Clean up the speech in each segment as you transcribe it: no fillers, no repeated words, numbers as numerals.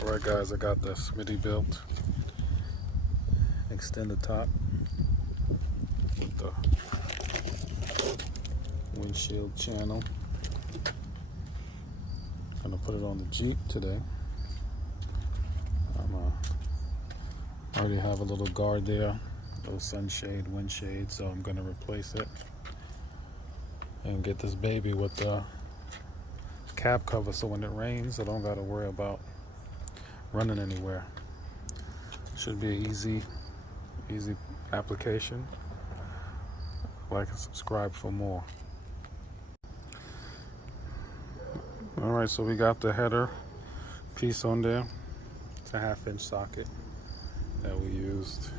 Alright guys, I got the Smittybilt Extended Top with the windshield channel. Gonna put it on the Jeep today. I already have a little guard there, little sunshade, windshade, so I'm gonna replace it and get this baby with the cab cover so when it rains I don't gotta worry about running anywhere. Should be an easy application. Like and subscribe for more. Alright, so we got the header piece on there. It's a 1/2-inch socket that we used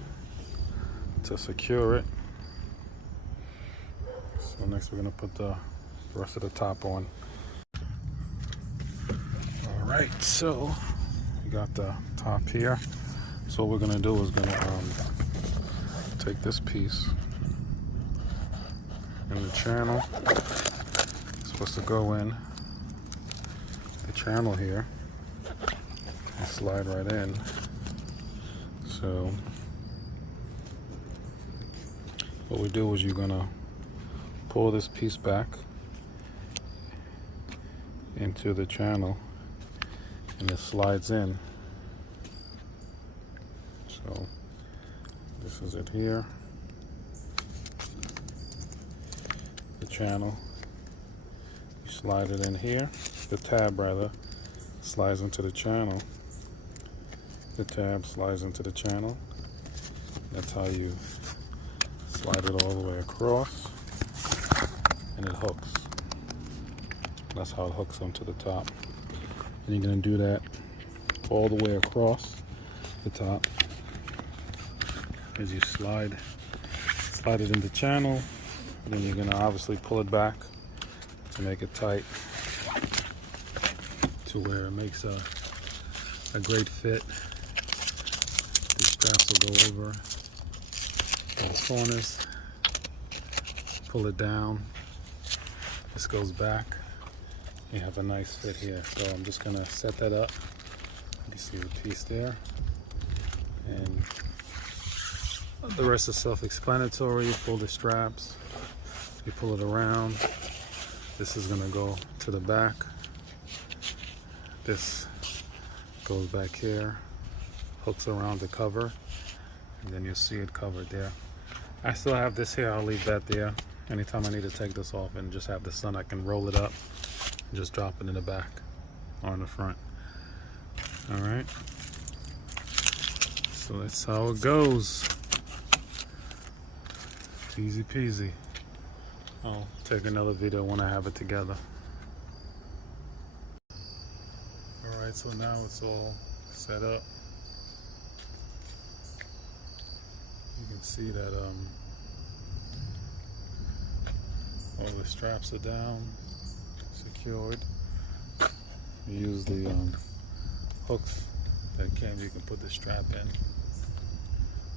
to secure it. So next we're gonna put the rest of the top on. Alright, so we got the top here. So what we're gonna do is gonna take this piece in the channel. It's supposed to go in the channel here and slide right in. So what we do is you're gonna pull this piece back into the channel and it slides in. So this is it here, the channel. You slide it in here, the tab rather slides into the channel. The tab slides into the channel. That's how you slide it all the way across, and it hooks. That's how it hooks onto the top. And you're going to do that all the way across the top as you slide it in the channel. And then you're going to obviously pull it back to make it tight to where it makes a great fit. The straps will go over all the corners. Pull it down. This goes back. You have a nice fit here. So I'm just gonna set that up. You see the piece there, and the rest is self-explanatory. You pull the straps, you pull it around. This is gonna go to the back. This goes back here, hooks around the cover, and then you'll see it covered there. I still have this here. I'll leave that there. Anytime I need to take this off and just have the sun, I can roll it up and just drop it in the back or in the front. All right, so that's how it goes. Easy peasy. I'll take another video when I have it together. All right, so now it's all set up. You can see that all the straps are down, secured. You use the hooks that you can put the strap in.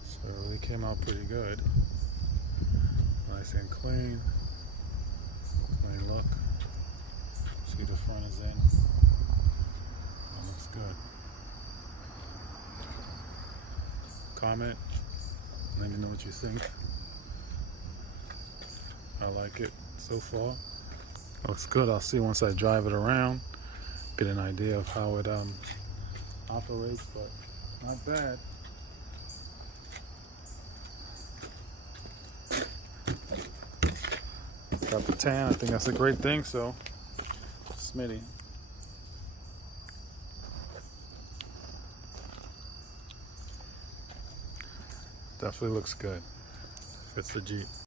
So it really came out pretty good. Nice and clean look. See, the front is in. That looks good. Comment, let me know what you think. I like it so far. Looks good. I'll see once I drive it around, get an idea of how it operates, but not bad. Got the tan. I think that's a great thing. So, Smitty. Definitely looks good. Fits the Jeep.